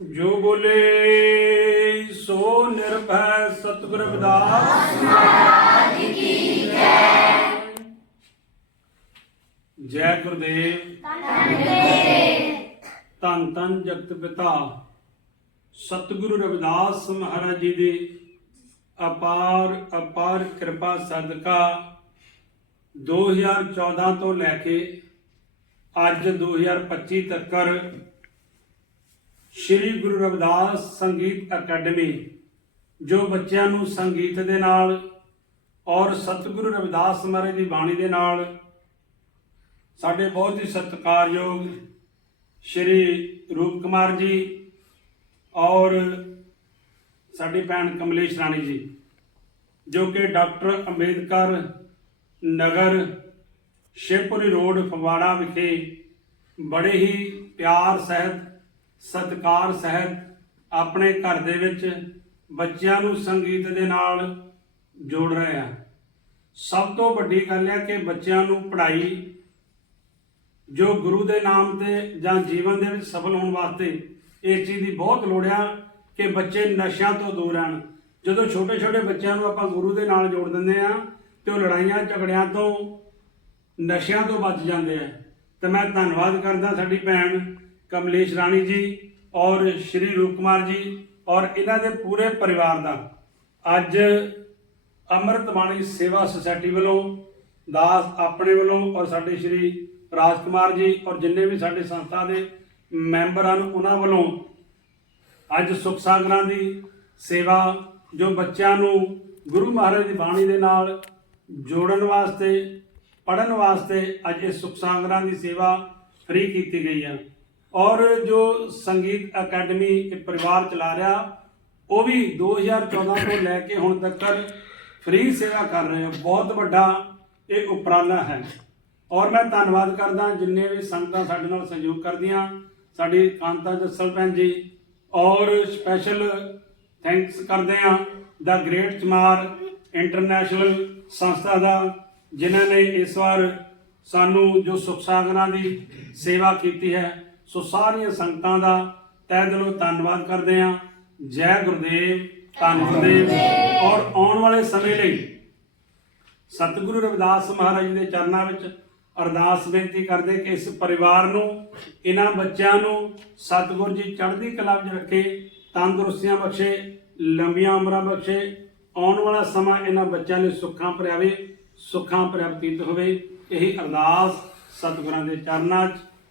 ਜੋ ਬੋਲੇ, ਸੋ ਨਿਰਭੈ ਸਤਿਗੁਰ ਰਵਿਦਾਸ ਜੈ ਗੁਰਦੇਵ। ਧੰਨ ਧੰਨ ਜਗਤ ਪਿਤਾ, ਸਤਿਗੁਰੂ ਰਵਿਦਾਸ ਮਹਾਰਾਜ ਜੀ ਦੀ ਅਪਾਰ ਅਪਾਰ ਕਿਰਪਾ ਸਦਕਾ 2014 ਤੋਂ ਲੈ ਕੇ ਅੱਜ 2025 ਤੱਕ ਸ਼੍ਰੀ ਗੁਰੂ ਰਵਿਦਾਸ ਸੰਗੀਤ ਅਕੈਡਮੀ, ਜੋ ਬੱਚਿਆਂ ਨੂੰ ਸੰਗੀਤ ਦੇ ਨਾਲ ਔਰ ਸਤਿਗੁਰੂ ਰਵਿਦਾਸ ਮਹਾਰਾਜ ਦੀ ਬਾਣੀ ਦੇ ਨਾਲ ਸਾਡੇ ਬਹੁਤ ਹੀ ਸਤਿਕਾਰਯੋਗ ਸ਼੍ਰੀ ਰੂਪ ਕੁਮਾਰ ਜੀ ਔਰ ਸਾਡੀ ਭੈਣ ਕਮਲੇਸ਼ ਰਾਣੀ ਜੀ, ਜੋ ਕਿ ਡਾਕਟਰ ਅੰਬੇਦਕਰ ਨਗਰ ਸ਼ਿਵਪੁਰੀ ਰੋਡ ਫਗਵਾੜਾ ਵਿਖੇ ਬੜੇ ਹੀ ਪਿਆਰ ਸਹਿਤ ਸਤਿਕਾਰ ਸਹਿਤ ਆਪਣੇ ਘਰ ਦੇ ਵਿੱਚ ਬੱਚਿਆਂ ਨੂੰ ਸੰਗੀਤ ਦੇ ਨਾਲ ਜੋੜ ਰਹੇ ਆ ਸਭ ਤੋਂ ਵੱਡੀ ਗੱਲ ਹੈ ਕਿ ਬੱਚਿਆਂ ਨੂੰ ਪੜ੍ਹਾਈ ਜੋ ਗੁਰੂ ਦੇ ਨਾਮ ਤੇ ਜਾਂ ਜੀਵਨ ਦੇ ਵਿੱਚ ਸਫਲ ਹੋਣ ਵਾਸਤੇ ਇਸ ਚੀਜ਼ ਦੀ ਬਹੁਤ ਲੋੜ ਆ ਕਿ ਬੱਚੇ ਨਸ਼ਿਆਂ ਤੋਂ ਦੂਰ ਰਹਿਣ। ਜਦੋਂ ਛੋਟੇ ਛੋਟੇ ਬੱਚਿਆਂ ਨੂੰ ਆਪਾਂ ਗੁਰੂ ਦੇ ਨਾਲ ਜੋੜ ਦਿੰਦੇ ਆ ਤੇ ਉਹ ਲੜਾਈਆਂ, ਝਗੜਿਆਂ ਤੋਂ, ਨਸ਼ਿਆਂ ਤੋਂ ਬਚ ਜਾਂਦੇ ਆ। ਤੇ ਮੈਂ ਧੰਨਵਾਦ ਕਰਦਾ ਸਾਡੀ ਭੈਣ ਕਮਲੇਸ਼ ਰਾਣੀ ਜੀ ਔਰ ਸ਼੍ਰੀ ਰੂਪ ਕੁਮਾਰ ਜੀ ਔਰ ਇਹਨਾਂ ਦੇ ਪੂਰੇ ਪਰਿਵਾਰ ਦਾ ਅੱਜ ਅੰਮ੍ਰਿਤ ਬਾਣੀ ਸੇਵਾ ਸੁਸਾਇਟੀ ਵੱਲੋਂ, ਦਾਸ ਆਪਣੇ ਵੱਲੋਂ ਔਰ ਸਾਡੇ ਸ਼੍ਰੀ ਰਾਜ ਕੁਮਾਰ ਜੀ ਔਰ ਜਿੰਨੇ ਵੀ ਸਾਡੇ ਸੰਸਥਾ ਦੇ ਮੈਂਬਰ ਹਨ, ਉਹਨਾਂ ਵੱਲੋਂ ਅੱਜ ਸੁਖ ਸਾਗਰਾਂ ਦੀ ਸੇਵਾ ਜੋ ਬੱਚਿਆਂ ਨੂੰ ਗੁਰੂ ਮਹਾਰਾਜ ਦੀ ਬਾਣੀ ਦੇ ਨਾਲ ਜੋੜਨ ਵਾਸਤੇ ਪੜਨ ਵਾਸਤੇ ਅੱਜ ਇਹ ਸੁਖ ਸਾਗਰਾਂ ਦੀ ਸੇਵਾ ਫ੍ਰੀ ਕੀਤੀ ਗਈ ਹੈ ਔਰ ਜੋ ਸੰਗੀਤ ਅਕੈਡਮੀ ਪਰਿਵਾਰ ਚਲਾ ਰਿਹਾ, ਉਹ ਵੀ 2014 ਤੋਂ ਲੈ ਕੇ ਹੁਣ ਤੱਕ ਫ੍ਰੀ ਸੇਵਾ ਕਰ ਰਹੇ ਹੋ। ਬਹੁਤ ਵੱਡਾ ਇਹ ਉਪਰਾਲਾ ਹੈ। ਔਰ ਮੈਂ ਧੰਨਵਾਦ ਕਰਦਾ ਜਿੰਨੇ ਵੀ ਸੰਗਤਾਂ ਸਾਡੇ ਨਾਲ ਸਹਿਯੋਗ ਕਰਦੀਆਂ, ਸਾਡੀ ਕਾਂਤਾ ਜੱਸਲ ਭੈਣ ਜੀ, ਔਰ ਸਪੈਸ਼ਲ ਥੈਂਕਸ ਕਰਦੇ ਆ ਦਾ ਗ੍ਰੇਟ ਚਮਾਰ ਇੰਟਰਨੈਸ਼ਨਲ ਸੰਸਥਾ ਦਾ, ਜਿਨ੍ਹਾਂ ਨੇ ਇਸ ਵਾਰ ਸਾਨੂੰ ਜੋ ਸੁਖ ਸਾਗਰਾਂ ਦੀ ਸੇਵਾ ਕੀਤੀ ਹੈ ਸੋ ਸਾਰੀਆਂ ਸੰਗਤਾਂ ਦਾ ਤਹਿ ਦਿਲੋਂ ਧੰਨਵਾਦ ਕਰਦੇ ਆ ਜੈ ਗੁਰਦੇਵ ਧੰਨ ਗੁਰਦੇਵ। ਔਰ ਆਉਣ ਵਾਲੇ ਸਮੇਂ ਲਈ ਸਤਿਗੁਰੂ ਰਵਿਦਾਸ ਮਹਾਰਾਜ ਦੇ ਚਰਨਾਂ ਵਿੱਚ ਅਰਦਾਸ ਬੇਨਤੀ ਕਰਦੇ ਕਿ ਇਸ ਪਰਿਵਾਰ ਨੂੰ ਇਹਨਾਂ ਬੱਚਿਆਂ ਨੂੰ ਸਤਿਗੁਰ ਜੀ ਚੜ੍ਹਦੀ ਕਲਾ ਵਿੱਚ ਰੱਖੇ ਤੰਦਰੁਸਤੀਆਂ ਬਖਸ਼ੇ ਲੰਬੀਆਂ ਉਮਰਾਂ ਬਖਸ਼ੇ ਆਉਣ ਵਾਲਾ ਸਮਾਂ ਇਹਨਾਂ ਬੱਚਿਆਂ ਲਈ ਸੁੱਖਾਂ ਭਰਿਆਵੇ ਸੁੱਖਾਂ ਭਰਿਆ ਬਤੀਤ ਹੋਵੇ। ਇਹੀ ਅਰਦਾਸ ਸਤਿਗੁਰਾਂ ਦੇ ਚਰਨਾਂ 'ਚ